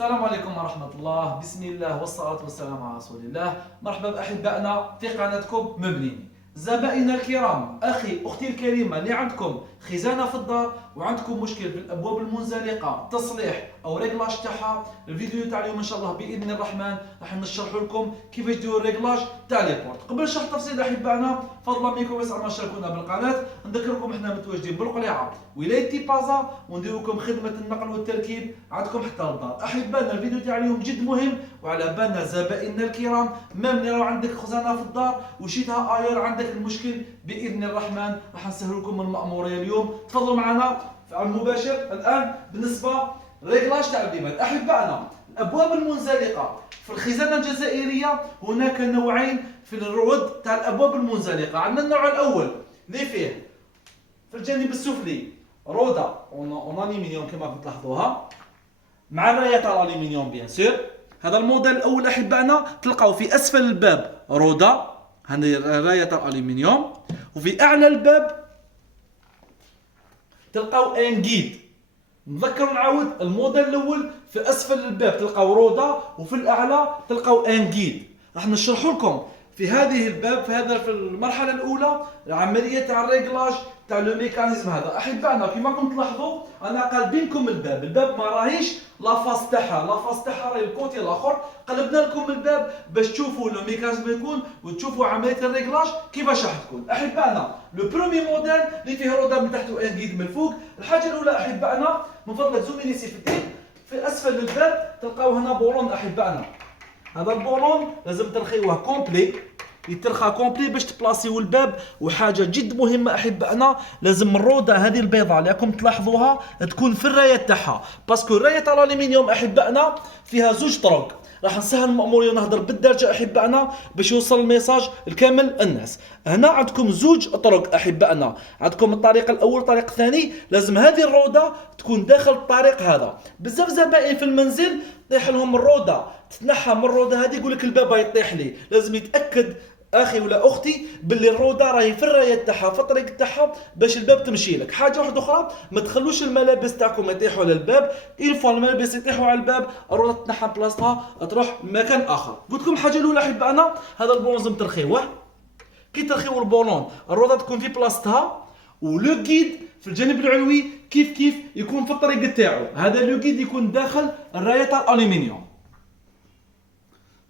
السلام عليكم ورحمة الله. بسم الله والصلاة والسلام على رسول الله. مرحبا بأحبائنا في قناتكم مبنيني. زبائن الكرام، أخي أختي الكريمة، اللي عندكم خزانة في الدار وعندكم مشكل في الأبواب المنزلقة تصليح أو ريغلاج تاعها، الفيديو تاع اليوم إن شاء الله بإذن الرحمن راح نشرح لكم كيفاش ديروا الريغلاج تاع لي بورت. قبل شرح تفصيل أحبائنا فضلا منكم واسعوا ما تشاركونا بالقناة. نذكركم احنا متواجدين بالقليعة ولاية تيبازا وندير لكم خدمة النقل والتركيب عندكم حتى للدار. أحبائنا الفيديو تاع اليوم جد مهم وعلى بالنا زبائننا الكرام، ملي راه عندك خزانة في الدار وشيتها اير عندك المشكل بإذن الرحمن راح نسهل لكم المأمورية اليوم. تفضلوا معنا على المباشر الآن. بالنسبة ريغلاج تاع البيبان أحبائنا، الأبواب المنزلقة في الخزانة الجزائرية هناك نوعين في الرود تاع الأبواب المنزلقة. عندنا النوع الأول اللي فيه في الجانب السفلي رودا اون الومنيوم كما تلاحظوها مع الراية تاع الالومنيوم بيان سور. هذا الموديل الاول احبائنا تلقاو في اسفل الباب رودا، هذه الراية تاع الالومنيوم، وفي اعلى الباب تلقاو ان جيد. نذكر نعاود الموديل الاول في اسفل الباب تلقاو رودا وفي الاعلى تلقاو ان جيد. راح نشرح لكم في هذه الباب في المرحله الاولى العمليه تاع الريغلاج تاع لو ميكانيزم هذا. احبائنا كما كنتم تلاحظوا انا قلبينكم الباب ما راهيش لافاس تاعها، لافاس تاعها راهي الكوتي الاخر. قلبنا لكم الباب باش تشوفوا لو ميكانيزم يكون وتشوفوا عمليه الريغلاج كيفاش راح تكون. احبائنا لو برومي موديل اللي فيه رودا من تحت وان جيد من الفوق. الحاجه الاولى احبائنا من فضلك زوميني سي في الدين، في اسفل الباب تلقاو هنا بولون. احبائنا هذا البولون لازم ترخيوه كومبلي، يترخى كومبلي باش تبلاصيو الباب. وحاجه جد مهمه احبائنا، لازم الروده هذه البيضاء اللي راكم تلاحظوها تكون في الرايه تاعها، باسكو الرايه تاع الالومنيوم احبائنا فيها زوج طرق. راح نسهل المأمورية ونهضر بالدرجة احبائنا باش يوصل الميساج لكامل الناس. هنا عندكم زوج طرق احبائنا، عندكم الطريق الاول الطريق الثاني. لازم هذه الروده تكون داخل الطريق هذا. بزاف زبائن في المنزل طيح لهم الروده، تتنحى من الروده هذه يقول لك الباب يطيح لي. لازم يتاكد اخي ولا اختي باللي الروده راهي في الرايه تاعها في الطريق تاعها باش الباب تمشي لك. حاجه واحده اخرى، ما تخلوش الملابس تاعكم يطيحوا على الباب. الفوا الملابس يطيحوا على الباب الروده تتنحى بلاصتها تروح مكان اخر. قلت لكم الحاجه الاولى احبائنا هذا البولون لازم ترخيوه. كي ترخيو البولون الروده تكون في بلاصتها، ولو جيد في الجانب العلوي كيف يكون في الطريق تاعو. هذا لو جيد يكون داخل الرايه تاع الالومنيوم.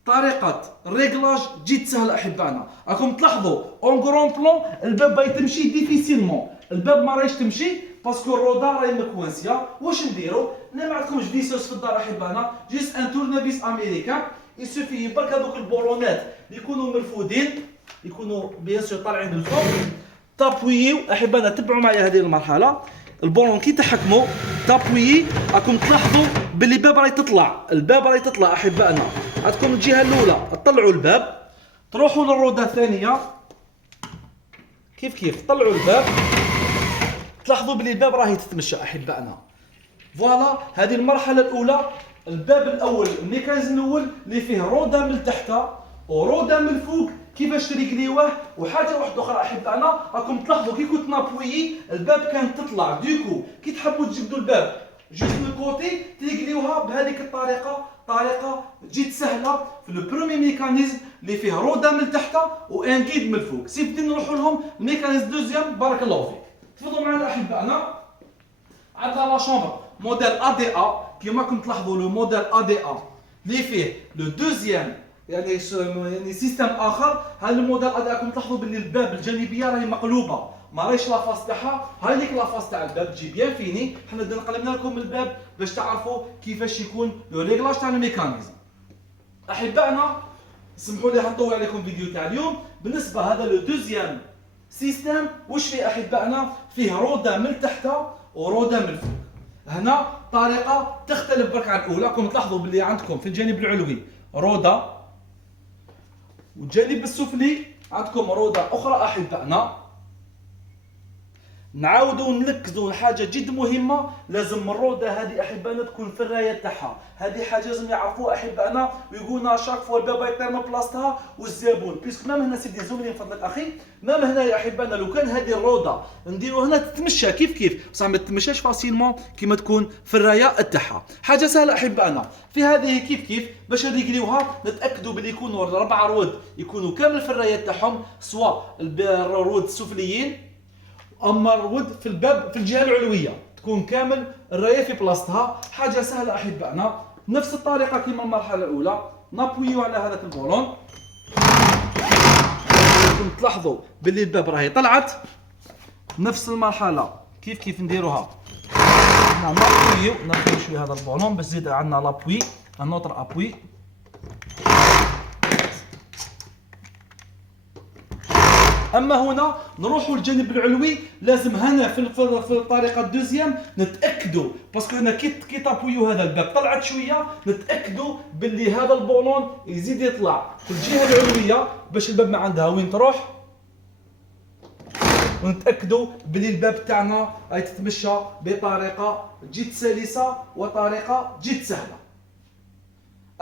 طريقة الريغلاج جد سهلة احبائنا، راكم تلاحظوا اون غرون بلون الباب باي تمشي ديفيسيلمون. الباب ما راهيش تمشي باسكو الرودا راهي مكوانسيه. واش نديرو؟ لا ما عندكمش فيسوس في الدار احبائنا، جيست ان تورنافيس امريكان يسوفي برك هذوك البولونات اللي يكونوا مرفودين يكونوا بيان سور طالعين للفوق. تابويو احبائنا، تبعوا معايا هذه المرحله. البولون كي تحكموا تابويي راكم تلاحظوا باللي الباب راهي تطلع، الباب راهي تطلع احبائنا. عندكم الجهه الاولى تطلعوا الباب، تروحوا للروده الثانيه كيف طلعوا الباب، تلاحظوا باللي الباب راهي تتمشى احبائنا. فوالا هذه المرحله الاولى. الباب الاول الميكانيزم الاول اللي فيه روده من تحت وروده من الفوق كيفاش تريكليوه. وحاجه واحده اخرى احبائنا، راكم تلاحظوا كي كنت نابويي الباب كانت تطلع. ديكو كي تحبوا تجبدوا الباب جوست من الكوتي تريكليوها بهذيك الطريقه، طريقه جد سهله في لو برومي ميكانيزم اللي فيه روده من تحت وان جيد من الفوق. سي بدي نروحوا لهم الميكانيزم دوزيام. بارك الله فيك. تفضلوا معنا احبائنا. عندنا لا شومبر موديل ا دي ا كيما راكم تلاحظوا لو موديل ا دي ا اللي فيه لو دوزيام يعني سيستم اخر. هذا الموديل راكم تلاحظوا باللي الباب الجانبيه راهي مقلوبه، ما راهيش لافاس تاعها. هاي ديك لافاس تاع الباب تجي بيان فيني. حنا قلبنا لكم الباب باش تعرفوا كيفاش يكون لو ريغلاج تاع الميكانيزم. احبائنا سمحوا لي حنطول عليكم فيديو تاع اليوم. بالنسبه هذا لو دوزيام سيستم واش فيه احبائنا؟ فيه روده من تحت وروده من الفوق. هنا طريقه تختلف برك عن الاولى. راكم تلاحظوا باللي عندكم في الجانب العلوي روده والجانب السفلي عندكم روده اخرى احبائنا. نعاودوا نركزوا لحاجه جد مهمه. لازم الروضه هذه احبائنا تكون في الرايه تاعها. هذه حاجه لازم يعرفوها احبائنا ويقولنا شاك فوا الباب يطير من بلاصتها والزبون. بيسك مام هنا سيدي زملي فضلك اخي، مام هنا يا احبائنا لو كان هذه الروضه نديروا هنا تتمشى كيف بصح ما تتمشاش فاسيلمون كيما تكون في الرايه تاعها. حاجه سهله احبائنا في هذه كيف باش نريقليوها نتاكدوا بلي يكونوا الربع رود يكونوا كامل في الرايه تاعهم، سواء الرود السفليين اما الرود في الباب في الجهه العلويه تكون كامل الرايه في بلاصتها. حاجه سهله احبائنا نفس الطريقه كما المرحله الاولى نابويو على هذاك البولون. راكم تلاحظوا باللي الباب راهي طلعت. نفس المرحله كيف نديروها نابويو شويه هذا البولون باش يزيد عندنا لابوي نوتر ابوي. اما هنا نروحوا للجانب العلوي. لازم هنا في الطريقه الدوزيام نتاكدوا باسكو هنا كي تابويو هذا الباب طلعت شويه نتاكدوا باللي هذا البولون يزيد يطلع في الجهه العلويه باش الباب ما عندها وين تروح، ونتاكدوا باللي الباب تاعنا راهي تتمشى بطريقه جد سلسه وطريقه جد سهله.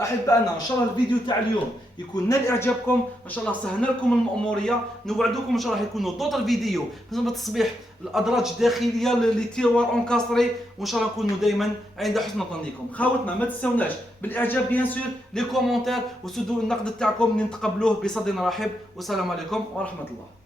احبائنا ان شاء الله الفيديو تاع اليوم يكون نال اعجابكم، ان شاء الله سهلنا لكم المأموريه. نوعدكم ان شاء الله يكونوا دوطر فيديو بالنسبه لتصبيح الادراج الداخليه لي تيروار اونكاستري، وان شاء الله نكونوا دائما عند حسن ظنكم. خاوتنا ما تنساوناش بالاعجاب بيان سور، لي كومونتير وسدوا النقد تاعكم اللي نتقبلوه بصدر رحب. والسلام عليكم ورحمه الله.